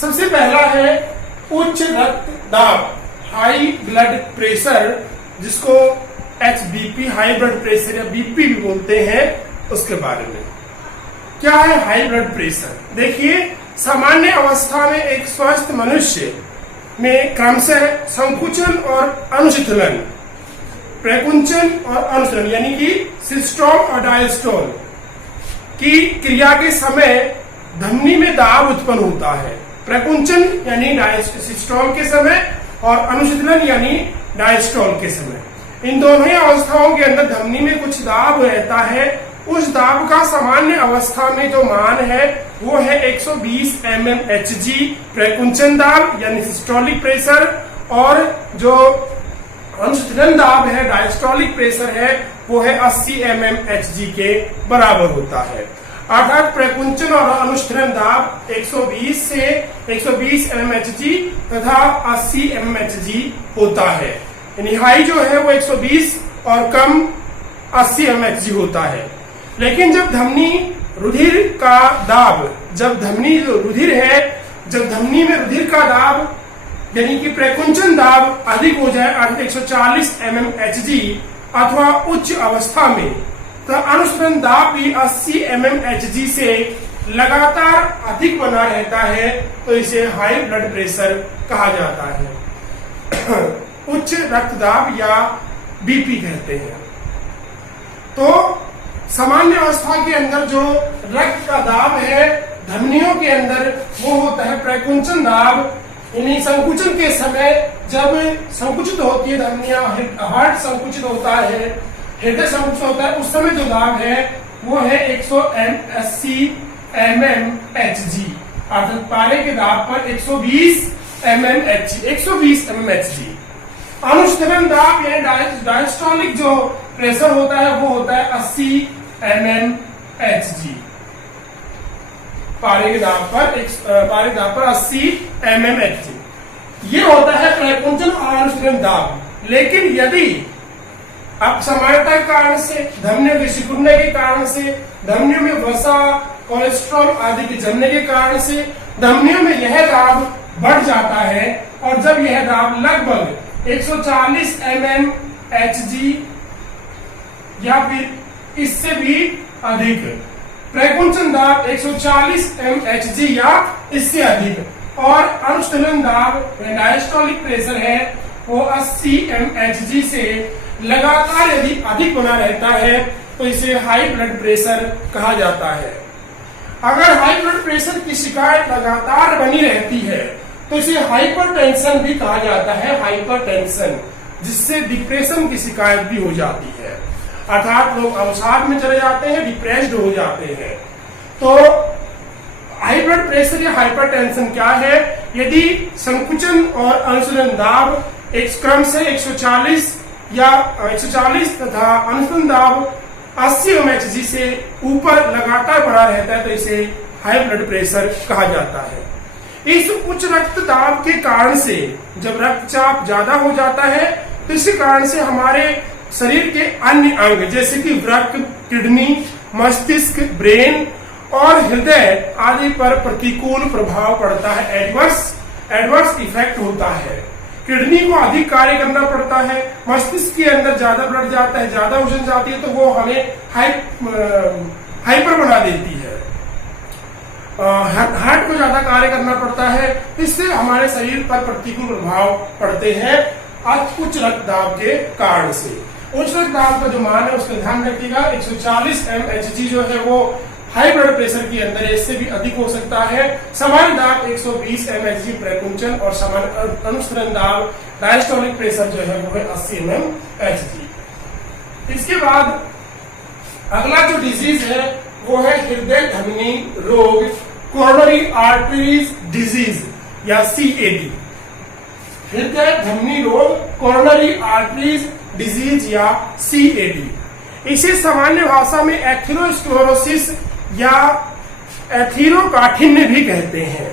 सबसे पहला है उच्च रक्तदाब, हाई ब्लड प्रेशर, जिसको HBP हाई ब्लड प्रेशर या BP भी बोलते हैं, उसके बारे में। क्या है हाई ब्लड प्रेशर? देखिए, सामान्य अवस्था में एक स्वस्थ मनुष्य में क्रमशः संकुचन और अनुशीतलन, प्रकुंचन और अनुशीतलन यानी कि सिस्टोल और डायस्टोल की क्रिया के समय धमनी में दाब उत्पन्न होता है। प्रकुंचन यानी सिस्टोल के समय और अनुशीतलन यानी डायस्टोल के समय। इन दोनों ही अवस्थाओं के अंदर धमनी में कुछ दाब रहता है। उस दाब का सामान्य अवस्था में जो मान है वो है 120 mmHg प्रकुंचन दाब यानी सिस्टोलिक प्रेशर, और जो अनुशीतलन दाब है, डायस्टोलिक प्रेशर है, वो है 80 mmHg के बराबर होता है। अर्थात प्रकुंचन और अनुशीतलन दाब 120 से 120 mmHg तथा 80 mmHg होता है। यानी हाई जो है वो 120 और कम 80 mmHg होता है। लेकिन जब धमनी रुधिर का दाब, जब धमनी जो रुधिर है, जब धमनी में रुधिर का दाब यानी कि प्रकुंचन दाब अधिक हो जाए, अर्थात 140 mmHg अथवा उच्च अवस्था में, तो अनुशीतलन दाब भी 80 mmHg से लगातार अधिक बना रहता है, तो इसे हाई ब्लड प्रेशर कहा जाता है। उच्च रक्तदाब या BP कहते हैं। तो सामान्य अवस्था के अंदर जो रक्त का दाब है धमनियों के अंदर, वो होता है प्रकुंचन दाब, यानी संकुचन के समय जब संकुचित होती है धमनियां, हार्ट संकुचित होता है, हृदय संकुचित होता है, उस समय जो दाब है वो है 180 mmHg, अर्थात पारे के दाब पर 120 mmHg। अनुशीतलन दाब यानी डायस्टोलिक जो प्रेशर होता है वो होता है 80 mmHg। पारे के दाब पर 80 mmHg ये होता है प्रकुंचन और अनुशीतलन दाब। लेकिन यदि अपसमानता के कारण से, धमनियों के सिकुड़ने के कारण से, धमनियों में वसा, कोलेस्ट्रॉल आदि के जमने के कारण से धमनियों में यह दाब बढ़ जाता है, और जब यह दाब लगभग 140 mmHg या फिर इससे भी अधिक, प्रकुंचन दाब 140 mmHg या इससे अधिक, और अनुशीतलन दाब डायस्टोलिक प्रेशर है वो 80 mmHg से लगातार यदि अधिक बना रहता है, तो इसे हाई ब्लड प्रेशर कहा जाता है। अगर हाई ब्लड प्रेशर की शिकायत लगातार बनी रहती है तो इसे हाइपरटेंशन भी कहा जाता है। हाइपरटेंशन, जिससे डिप्रेशन की शिकायत भी हो जाती है, अर्थात लोग अवसाद में चले जाते हैं, डिप्रेस्ड हो जाते हैं। तो हाई ब्लड प्रेशर या हाइपरटेंशन क्या है? यदि संकुचन और अनुशीतलन दाब एक क्रम से 140 तथा अनुशीतलन दाब 80 mmHg से ऊपर लगातार बढ़ा रहता है, तो इसे हाई ब्लड प्रेशर कहा जाता है। इस उच्च रक्तदाब के कारण से जब रक्तचाप ज्यादा हो जाता है, तो इसी कारण से हमारे शरीर के अन्य अंग जैसे कि वृक्क, किडनी, मस्तिष्क, ब्रेन और हृदय आदि पर प्रतिकूल प्रभाव पड़ता है। एडवर्स इफेक्ट होता है। किडनी को अधिक कार्य करना पड़ता है, मस्तिष्क के अंदर ज्यादा ब्लड जाता है, ज्यादा ओजन जाती है, तो वो हमें हाइपर बना देती है। हार्ट को ज्यादा कार्य करना पड़ता है, इससे हमारे शरीर पर प्रतिकूल प्रभाव पड़ते हैं उच्च रक्तदाब के कारण से। उच्च रक्तदाब का जो मान है उसका ध्यान रखिएगा। 140 mmHg जो है वो हाई ब्लड प्रेशर के अंदर इससे भी अधिक हो सकता है। सामान्य दाब 120 mHg प्रकुंचन और सामान्य अनुसरण दाब डायस्टोलिक प्रेशर जो है वो है 80 mmHg। इसके बाद अगला जो डिजीज है वो है हृदय धमनी रोग, कोरोनरी आर्टरीज डिजीज या CAD। हृदय धमनी रोग, कोरोनरी आर्टरीज डिजीज या CAD। इसे सामान्य भाषा में एथेरोस्क्लेरोसिस या एथेरोकाठिन्य भी कहते हैं।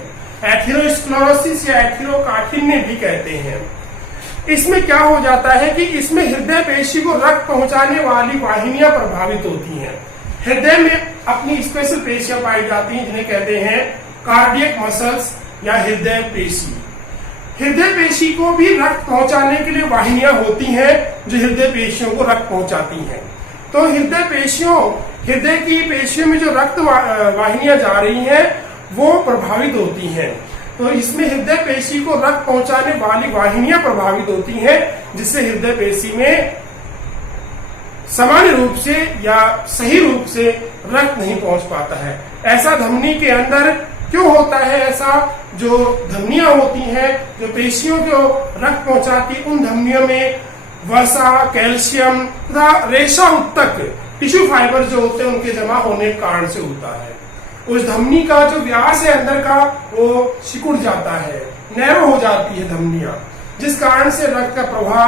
एथेरोस्क्लेरोसिस या एथेरोकाठिन्य भी कहते हैं। इसमें क्या हो जाता है कि इसमें हृदय पेशी को रक्त पहुंचाने वाली वाहिनियां प्रभावित होती हैं। हृदय में अपनी स्पेशल पेशियां पाई जाती हैं जिन्हें कहते हैं कार्डियक मसल्स या हृदय पेशी। हृदय पेशी को भी रक्त पहुंचाने के लिए वाहिनियां होती हैं जो हृदय पेशियों को रक्त पहुंचाती हैं। तो हृदय की पेशियों में जो रक्त वाहिनियां जा रही हैं वो प्रभावित होती हैं। तो इसमें हृदय पेशी को रक्त पहुंचाने वाली वाहिनियां प्रभावित होती हैं जिससे हृदय पेशी में सामान्य रूप से या सही रूप से रक्त नहीं पहुंच पाता है। ऐसा धमनी के अंदर क्यों होता है? ऐसा जो धमनियां होती हैं जो पेशियों को रक्त पहुंचाती, उन धमनियों में वसा, कैल्शियम तथा रेशा उत्तक टिश्यू फाइबर जो होते हैं उनके जमा होने के कारण से होता है। उस धमनी का जो व्यास है अंदर का वो सिकुड़ जाता है, नैरो हो जाती है धमनियां, जिस कारण से रक्त का प्रवाह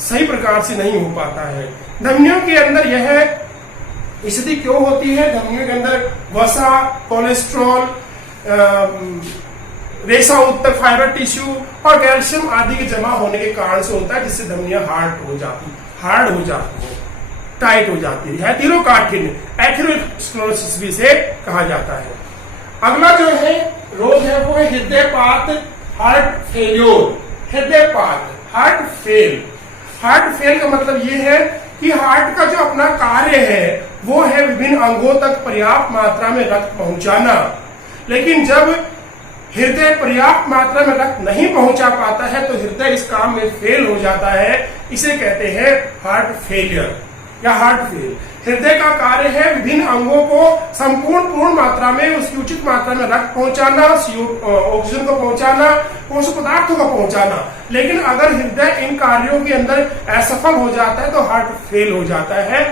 सही प्रकार से नहीं हो पाता है। धमनियों के अंदर यह स्थिति क्यों होती है? धमनियों के अंदर वसा, कोलेस्ट्रॉल, रेशा उत्तक फाइबर टिश्यू और कैल्शियम आदि के जमा होने के कारण से होता है, जिससे धमनियां हार्ड हो जाती है, टाइट हो जाती है। एथेरोकाठिन्य, एथेरोस्क्लेरोसिस भी से कहा जाता है। अगला जो है रोग है वो है हृदयपात, हार्ट फेल्योर। हृदयपात, हार्ट फेल का मतलब ये है कि हार्ट का जो अपना कार्य है वो है विभिन्न अंगों तक पर्याप्त मात्रा में रक्त पहुंचाना, लेकिन जब हृदय पर्याप्त मात्रा में रक्त नहीं पहुंचा पाता है तो हृदय इस काम में फेल हो जाता है। इसे कहते हैं हार्ट फेलियर या हार्ट फेल। हृदय का कार्य है विभिन्न अंगों को पूर्ण मात्रा में, उसकी उचित मात्रा में रक्त पहुंचाना, ऑक्सीजन को पहुंचाना, पोषक पदार्थों को पहुंचाना, लेकिन अगर हृदय इन कार्यों के अंदर असफल हो जाता है तो हार्ट फेल हो जाता है।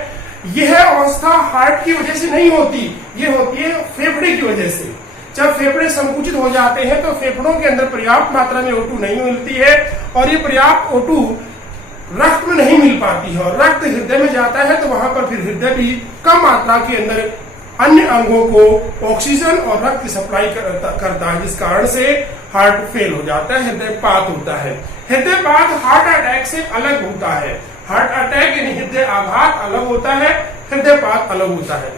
यह अवस्था हार्ट की वजह से नहीं होती, ये होती है फेफड़े की वजह से। जब फेफड़े संकुचित हो जाते हैं तो फेफड़ों के अंदर पर्याप्त मात्रा में O2 नहीं मिलती है और ये पर्याप्त O2 रक्त में नहीं मिल पाती है और रक्त हृदय में जाता है तो वहां पर फिर हृदय भी कम मात्रा के अंदर अन्य अंगों को ऑक्सीजन और रक्त की सप्लाई करता है, जिस कारण से हार्ट फेल हो जाता है, हृदयपात होता है। हृदयपात हार्ट अटैक से अलग होता है। हार्ट अटैक यानी हृदय आघात अलग होता है, हृदयपात अलग होता है।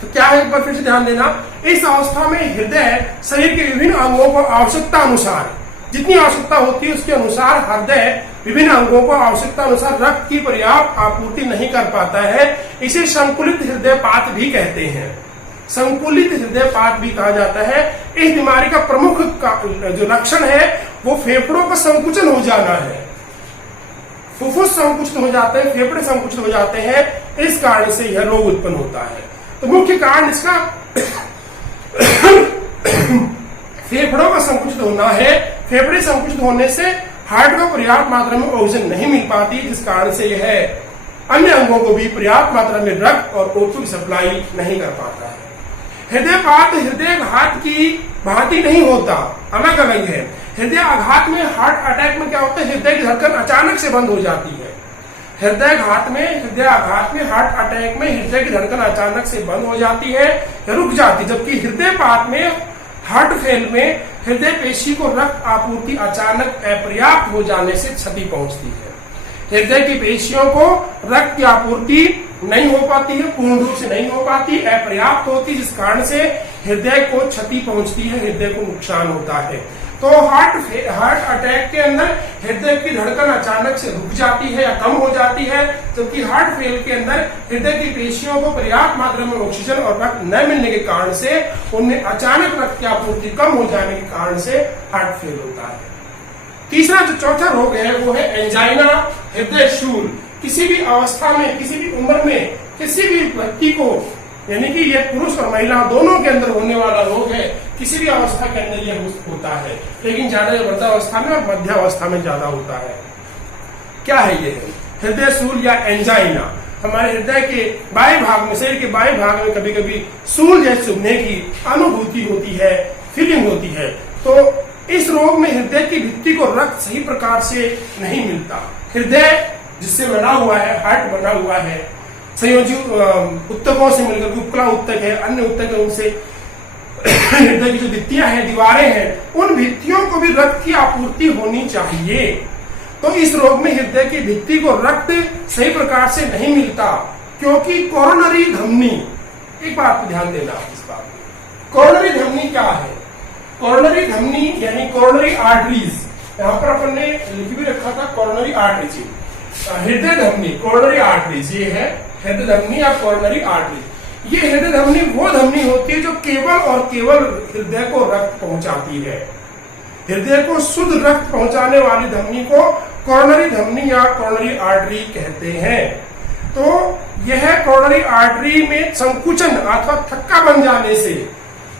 तो क्या है, एक बार फिर से ध्यान देना, इस अवस्था में हृदय शरीर के विभिन्न अंगों को आवश्यकता अनुसार, जितनी आवश्यकता होती है उसके अनुसार हृदय विभिन्न अंगों को आवश्यकता अनुसार रक्त की पर्याप्त आपूर्ति नहीं कर पाता है। इसे संकुलित हृदयपात भी कहते हैं। संकुलित हृदयपात भी कहा जाता है। इस बीमारी का प्रमुख जो लक्षण है वो फेफड़ों का संकुचन हो जाना है। फुफ्फुस संकुचित हो जाते हैं, फेफड़े संकुचित हो जाते हैं, इस कारण से यह रोग उत्पन्न होता है। तो मुख्य कारण इसका फेफड़ों का संकुचित होना है। फेफड़े संकुचित होने से हार्ट को पर्याप्त मात्रा में ऑक्सीजन नहीं मिल पाती, जिस कारण से यह अन्य अंगों को भी पर्याप्त मात्रा में रक्त और O2 की सप्लाई नहीं कर पाता है। हृदयपात हृदयाघात की भांति नहीं होता, अलग अलग है। हृदय आघात में, हार्ट अटैक में क्या होता है, हृदय की धड़कन अचानक से बंद हो जाती है। हृदयाघात में, हार्ट अटैक में हृदय की धड़कन अचानक से बंद हो जाती है या रुक जाती, जबकि हृदयपात में, हार्ट फेल में हृदय पेशी को रक्त आपूर्ति अचानक अपर्याप्त हो जाने से क्षति पहुंचती है। हृदय की पेशियों को रक्त की आपूर्ति नहीं हो पाती है, पूर्ण रूप से नहीं हो पाती, अपर्याप्त होती, जिस कारण से हृदय को क्षति पहुंचती है, हृदय को नुकसान होता है। तो हार्ट अटैक के अंदर हृदय की धड़कन अचानक से रुक जाती है या कम हो जाती है, जबकि हार्ट फेल के अंदर हृदय की पेशियों को पर्याप्त मात्रा में ऑक्सीजन और रक्त न मिलने के कारण से उनमें अचानक रक्त की आपूर्ति कम हो जाने के कारण से हार्ट फेल होता है। तीसरा जो चौथा रोग है वो है एंजाइना, हृदय शूल। किसी भी अवस्था में, किसी भी उम्र में किसी भी व्यक्ति को यानी कि ये पुरुष और महिला दोनों के अंदर होने वाला रोग है, किसी भी अवस्था के अंदर यह होता है, लेकिन ज्यादा वृद्धावस्था में और मध्यावस्था में ज्यादा होता है। क्या है ये? हृदय सूल या एंजाइना। हमारे हृदय के बाएं भाग में, शरीर के बाएं भाग में कभी कभी सूल जैसे चुभने की अनुभूति होती है, फीलिंग होती है। तो इस रोग में हृदय की भित्ति को रक्त सही प्रकार से नहीं मिलता। हृदय जिससे बना हुआ है, हार्ट बना हुआ है, संयोजी उत्तकों से मिलकर, उपकला उत्तक है, अन्य उत्तक है, उनसे हृदय की जो भित्तियां हैं, दीवारें हैं, उन भित्तियों को भी रक्त की आपूर्ति होनी चाहिए। तो इस रोग में हृदय की भित्ति को रक्त सही प्रकार से नहीं मिलता, क्योंकि कोरोनरी धमनी, एक बात पर ध्यान देना इस बात में, कोरोनरी धमनी क्या है? कोरोनरी धमनी यानी कोरोनरी आर्टरीज, यहाँ पर अपन ने लिख भी रखा था कोरोनरी आर्टरीज, हृदय धमनी, कोरोनरी आर्टरीज, ये है हृदय धमनी या कोरोनरी आर्टरी। ये हृदय धमनी वो धमनी होती है जो केवल और केवल हृदय को रक्त पहुंचाती है। हृदय को शुद्ध रक्त पहुंचाने वाली धमनी को कोरोनरी धमनी या कोरोनरी आर्टरी कहते हैं। तो यह कोरोनरी आर्टरी में संकुचन अथवा थक्का बन जाने से,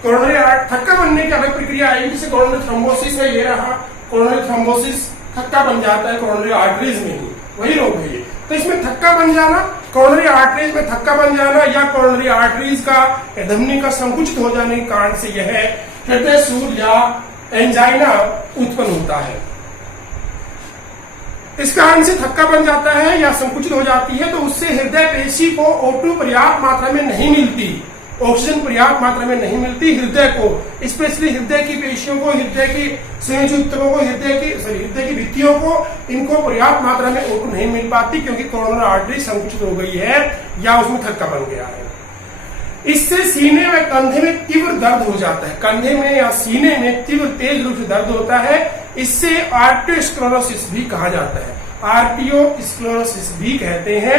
कोरोनरी थक्का बनने की अलग प्रक्रिया आएगी, जैसे कोरोनरी थ्रोम्बोसिस है, ये रहा कोरोनरी थ्रोम्बोसिस, थक्का बन जाता है कोरोनरी आर्टरीज में ही, वही रोग है ये। तो इसमें थक्का बन जाना, कोरोनरी आर्टरीज में थक्का बन जाना या कोरोनरी आर्टरीज का धमनी का संकुचित हो जाने के कारण से यह हृदय सूल या एंजाइना उत्पन्न होता है। इस कारण से थक्का बन जाता है या संकुचित हो जाती है, तो उससे हृदय पेशी को O2 पर्याप्त मात्रा में नहीं मिलती, ऑक्सीजन पर्याप्त मात्रा में नहीं मिलती हृदय को, स्पेशली हृदय की पेशियों को, हृदय की संयोजी ऊतकों को, हृदय की भित्तियों को, इनको पर्याप्त मात्रा में O2 नहीं मिल पाती, क्योंकि कोरोनरी आर्टरी संकुचित हो गई है या उसमें थक्का बन गया है। इससे सीने में, कंधे में तीव्र दर्द हो जाता है, कंधे में या सीने में तीव्र तेज रूप से दर्द होता है। इससे आर्टियोस्क्लेरोसिस भी कहा जाता है, आर्टियोस्क्लेरोसिस भी कहते हैं।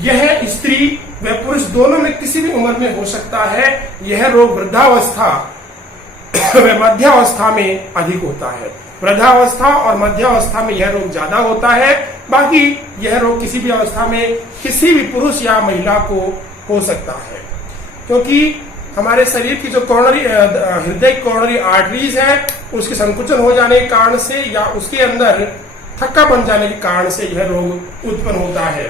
यह स्त्री व पुरुष दोनों में किसी भी उम्र में हो सकता है। यह रोग वृद्धावस्था व मध्यावस्था में अधिक होता है। वृद्धावस्था और मध्यावस्था में यह रोग ज्यादा होता है, बाकी यह रोग किसी भी अवस्था में किसी भी पुरुष या महिला को हो सकता है, क्योंकि हमारे शरीर की जो कोरोनरी हृदय कोरोनरी आर्टरीज है, उसके संकुचन हो जाने के कारण से या उसके अंदर थक्का बन जाने के कारण से यह रोग उत्पन्न होता है।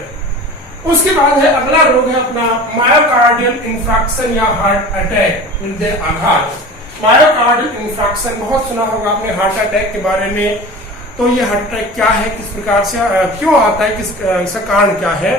उसके बाद है अगला रोग है अपना मायोकार्डियल इंफ्राक्शन या हार्ट अटैक, हृदय आघात। मायोकार्डियल इंफ्राक्शन बहुत सुना होगा आपने हार्ट अटैक के बारे में। तो ये हार्ट अटैक क्या है, किस प्रकार से क्यों आता है, इसका कारण क्या है?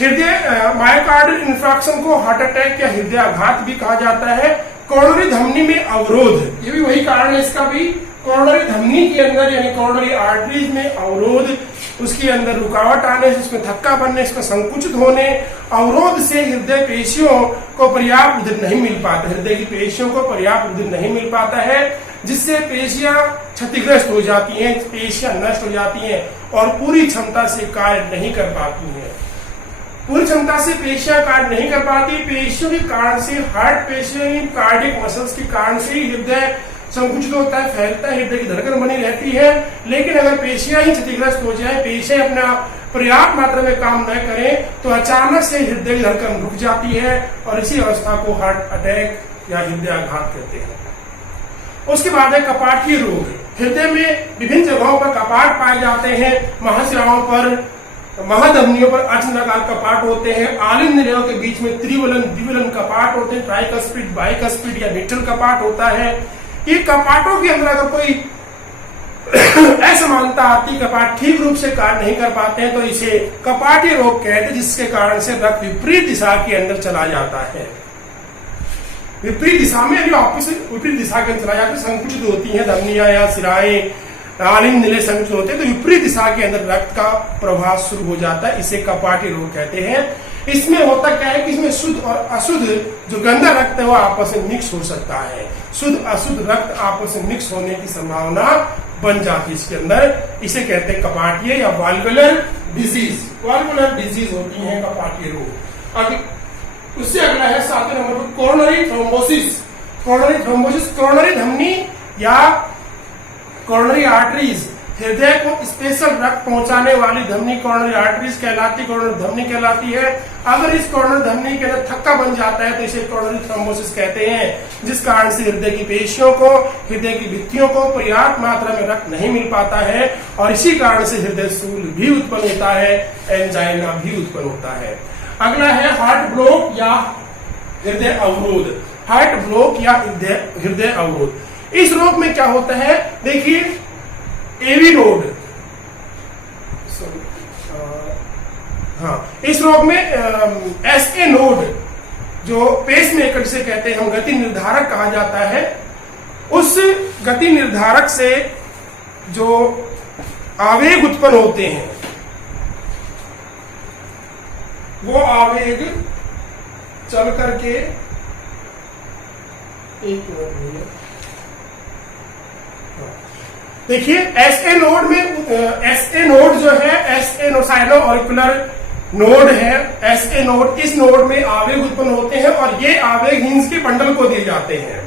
हृदय मायोकार्डियल इंफ्राक्शन को हार्ट अटैक या हृदय आघात भी कहा जाता है। कोरोनरी धमनी में अवरोध, ये भी वही कारण है इसका भी। कोरोनरी धमनी के अंदर यानी कोरोनरी आर्टरीज में अवरोध, उसके अंदर रुकावट आने से, उसमें थक्का बनने, इसमें संकुचित होने, अवरोध से हृदय पेशियों को पर्याप्त उद्गीर नहीं मिल पाता, हृदय की पेशियों को पर्याप्त उद्गीर नहीं मिल पाता है, जिससे पेशियां क्षतिग्रस्त हो जाती हैं, पेशियां नष्ट हो जाती हैं और पूरी क्षमता से कार्य नहीं कर पाती हैं। पूरी क्षमता से पेशियां कार्य नहीं कर पाती, पेशियों के कारण से, हार्ट पेशियों, कार्डियक मसल्स के कारण से ही हृदय संकुचित होता है, फैलता है, हृदय की धड़कन बनी रहती है। लेकिन अगर पेशियां ही क्षतिग्रस्त हो जाए, पेशियां अपना पर्याप्त मात्रा में काम न करें, तो अचानक से हृदय की धड़कन रुक जाती है और इसी अवस्था को हार्ट अटैक या हृदय आघात कहते हैं। उसके बाद है कपाटीय रोग। हृदय में विभिन्न जगहों पर कपाट पाए जाते हैं, महाशिराओं पर, महाधमनियों पर अर्धनलिकाकार कपाट होते हैं, आलिंद निलयों के बीच में त्रिवलन द्विवलन कपाट होते हैं, ट्राइकस्पिड, बाइकस्पिड या मिट्टल कपाट होता है। ये कपाटों के अंदर अगर कोई असमानता आती, कपाट ठीक रूप से कार्य नहीं कर पाते हैं, तो इसे कपाटीय रोग कहते हैं, जिसके कारण से रक्त विपरीत दिशा के अंदर चला जाता है। विपरीत दिशा में यानी ऑपोजिट विपरीत दिशा के अंदर चला जाता है, संकुचित होती है धमनियां या सिराएं, आलिंद निलय संकुचित होते हैं, तो विपरीत दिशा के अंदर रक्त का प्रवाह शुरू हो जाता है, इसे कपाटीय रोग कहते हैं। इसमें होता क्या है कि इसमें शुद्ध और अशुद्ध जो गंदा रक्त है वो आपस में मिक्स हो सकता है, शुद्ध अशुद्ध रक्त आपस में मिक्स होने की संभावना बन जाती है इसके अंदर। इसे कहते हैं कपाटीय या वाल्वुलर डिजीज। वाल्वुलर डिजीज होती है कपाटीय रोग। अब उससे अगला है 7वें नंबर पर coronary thrombosis. Coronary thrombosis coronary धमनी या कोरोनरी आर्टरीज हृदय को स्पेशल रक्त पहुंचाने वाली धमनी कोरोनरी आर्टरीज कहलाती, कोरोनरी धमनी कहलाती है। अगर इस कोरोनरी धमनी के अंदर थक्का बन जाता है तो इसे कोरोनरी थ्रोम्बोसिस कहते हैं, जिस कारण से हृदय की पेशियों को, हृदय की भित्तियों को पर्याप्त मात्रा में रक्त नहीं मिल पाता है और इसी कारण से हृदय स्थूल भी उत्पन्न होता है, एंजाइना भी उत्पन्न होता है। अगला है हार्ट ब्लॉक या हृदय अवरोध। हार्ट ब्लॉक या हृदय अवरोध, इस रोग में क्या होता है, देखिए एवी नोड, हाँ, इस रोग में एसए नोड जो पेस मेकर से कहते हैं हम, गति निर्धारक कहा जाता है, उस गति निर्धारक से जो आवेग उत्पन्न होते हैं वो आवेग चल करके, एक मिनट, देखिए एसए नोड में, एसए नोड जो है, SA node sino auricular node है, एसए नोड, इस नोड में आवेग उत्पन्न होते हैं और ये आवेग हिंस के बंडल को दिए जाते हैं।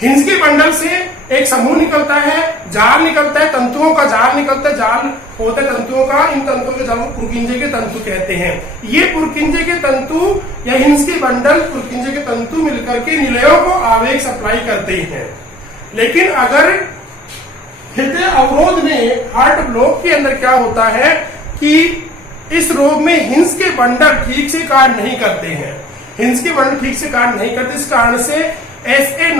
हिंस के बंडल से एक समूह निकलता है, जाल निकलता है, तंतुओं का जाल निकलता है, जाल होता है तंतुओं का, इन तंतुओं के जाल को पुरकिंजे के तंतु कहते हैं। ये पुरकिंजे के तंतु या हिंस के बंडल पुरकिंजे के तंतु मिलकर के निलयों को आवेग सप्लाई करते हैं। लेकिन अगर हृदय अवरोध में, हार्ट ब्लॉक के अंदर क्या होता है कि इस रोग में हिंस के बंडल ठीक से कार्य नहीं करते हैं, हिंस के बंडल ठीक से कार्य नहीं करते, इस कारण से एसए